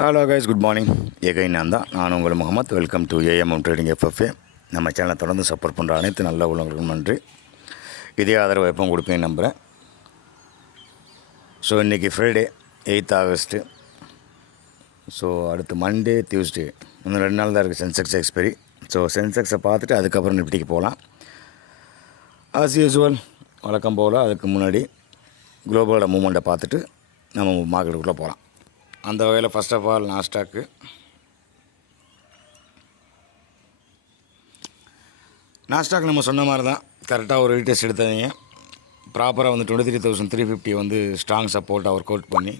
Hello guys, good morning. நான் உங்கள் Mohammed. Welcome to AMM trading FFA. நம்ம சேனலை தொடர்ந்து சப்போர்ட் பண்ணுற அனைத்து நல்ல உள்ளவங்களுக்கும் நன்றி. இதே ஆதரவு எப்போ கொடுப்பேன்னு நம்புகிறேன். ஸோ இன்றைக்கி ஃப்ரைடே 8th ஆகஸ்ட்டு. ஸோ அடுத்து மண்டே, டியூஸ்டே இன்னும் 2 நாள் தான் இருக்குது சென்செக்ஸ் எக்ஸ்பைரி. ஸோ சென்செக்ஸை பார்த்துட்டு அதுக்கப்புறம் நிஃப்டிக்கு போகலாம். ஆஸ் யூஸ்வல் வழக்கம் போல் அதுக்கு முன்னாடி குளோபலோட மூமெண்ட்டை பார்த்துட்டு நம்ம மார்க்கெட்டுக்குள்ளே போகலாம். அந்த வகையில் ஃபஸ்ட் ஆஃப் ஆல் நாஸ்டாக்கு நம்ம சொன்ன மாதிரி தான் கரெக்டாக ஒரு ரீடெஸ்ட் எடுத்தவங்க ப்ராப்பராக வந்து 23,350 வந்து ஸ்ட்ராங் சப்போர்ட்டாக ஒர்க் அவுட் பண்ணி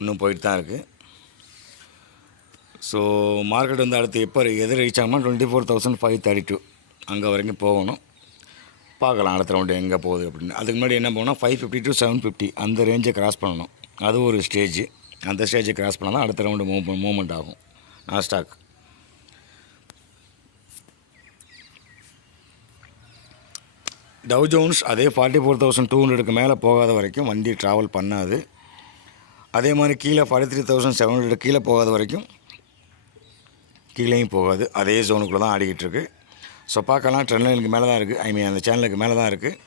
இன்னும் போயிட்டு தான் இருக்குது. ஸோ மார்க்கெட் வந்து அடுத்து எப்போ எது ரீச் ஆகும்னா 24,532 அங்கே வரைக்கும் போகணும். பார்க்கலாம் அடுத்த ரவுண்டு எங்கே போகுது அப்படின்னு. அதுக்கு முன்னாடி என்ன போகணும், 550 to 750 அந்த ரேஞ்சை கிராஸ் பண்ணணும். அது ஒரு ஸ்டேஜ். அந்த ஸ்டேஜை கிராஸ் பண்ணால் தான் அடுத்த ரவுண்டு மூவ்மெண்ட் ஆகும் நாஸ்டாக். டவ் ஜோன்ஸ் அதே 44,200க்கு மேலே போகாத வரைக்கும் வண்டி ட்ராவல் பண்ணாது. அதே மாதிரி கீழே 43,700 கீழே போகாத வரைக்கும் கீழேயும் போகாது. அதே ஜோனுக்குள்ளே தான் ஆடிக்கிட்டு இருக்குது. ஸோ பார்க்கலாம். ட்ரெண்ட் லைனுக்கு மேலே தான் இருக்குது, அந்த சேனலுக்கு மேலே தான் இருக்குது.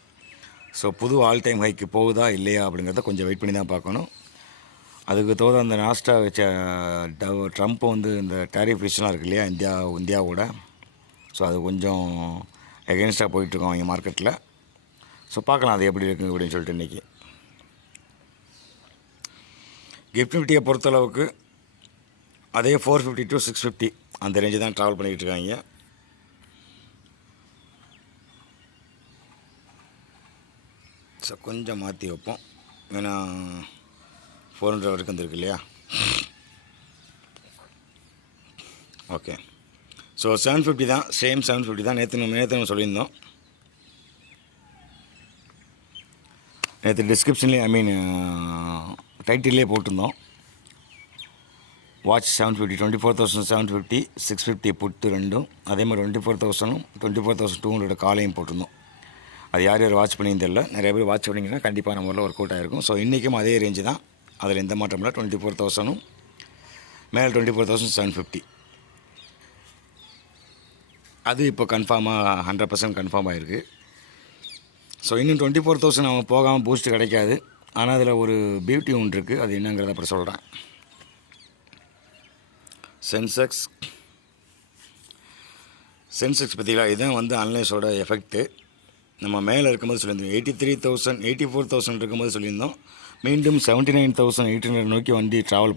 ஸோ புது ஆல் டைம் ஹைக்கு போகுதா இல்லையா அப்படிங்கிறத கொஞ்சம் வெயிட் பண்ணி தான் பார்க்கணும். அதுக்கு தோத அந்த நாஸ்டாக் ட்ரம்ப் வந்து இந்த டேரிஃப் இஷ்யூலாம் இருக்குது இல்லையா இந்தியாவோட. ஸோ அது கொஞ்சம் எகென்ஸ்டாக போயிட்டுருக்கோம் அவங்க மார்க்கெட்டில். ஸோ பார்க்கலாம் அது எப்படி இருக்குது அப்படின்னு சொல்லிட்டு இன்றைக்கி. கிஃப்ட் நிஃப்டியை பொறுத்தளவுக்கு அதே 450 to 650 அந்த ரேஞ்சு தான் ட்ராவல் பண்ணிக்கிட்டு இருக்காங்க. ஸோ கொஞ்சம் மாற்றி வைப்போம், ஏன்னா 400 வரைக்கும் வந்துருக்கு இல்லையா. ஓகே. ஸோ 750 தான், சேம் 750 தான். நேற்று நம்ம சொல்லியிருந்தோம். நேற்று டிஸ்கிரிப்ஷன்லேயே டைட்டிலே போட்டிருந்தோம். வாட்ச் 750, 24,750, 650 புட்டு ரெண்டும். அதே மாதிரி 24,000, 24,200 காலையும் போட்டிருந்தோம். அது யார் யார் வாட்ச் பண்ணியும் தெரியல. நிறைய பேர் வாட்ச் பண்ணிங்கன்னா கண்டிப்பாக நம்ம ஊரில் ஒர்க் அவுட் ஆகிருக்கும். ஸோ இன்றைக்கும் அதே ரேஞ்சு தான், அதில் எந்த மாற்றம் இல்லை. 24,000 மேலே 24,750 அது இப்போ கன்ஃபார்மாக 100% கன்ஃபார்ம் ஆகிருக்கு. ஸோ இன்னும் 24,000 அவன் போகாமல் பூஸ்ட் கிடைக்காது. ஆனால் அதில் ஒரு பியூட்டி ஒன்று இருக்குது, அது என்னங்கிறத அப்புறம் சொல்கிறேன். சென்செக்ஸ் பற்றிங்களா, இதுதான் வந்து அனலைஸோட எஃபெக்ட்டு. நம்ம மேலே இருக்கும்போது சொல்லியிருந்தோம் 83,000 84,000 இருக்கும்போது சொல்லியிருந்தோம். மீண்டும் 79,800 நோக்கி வண்டி ட்ராவல்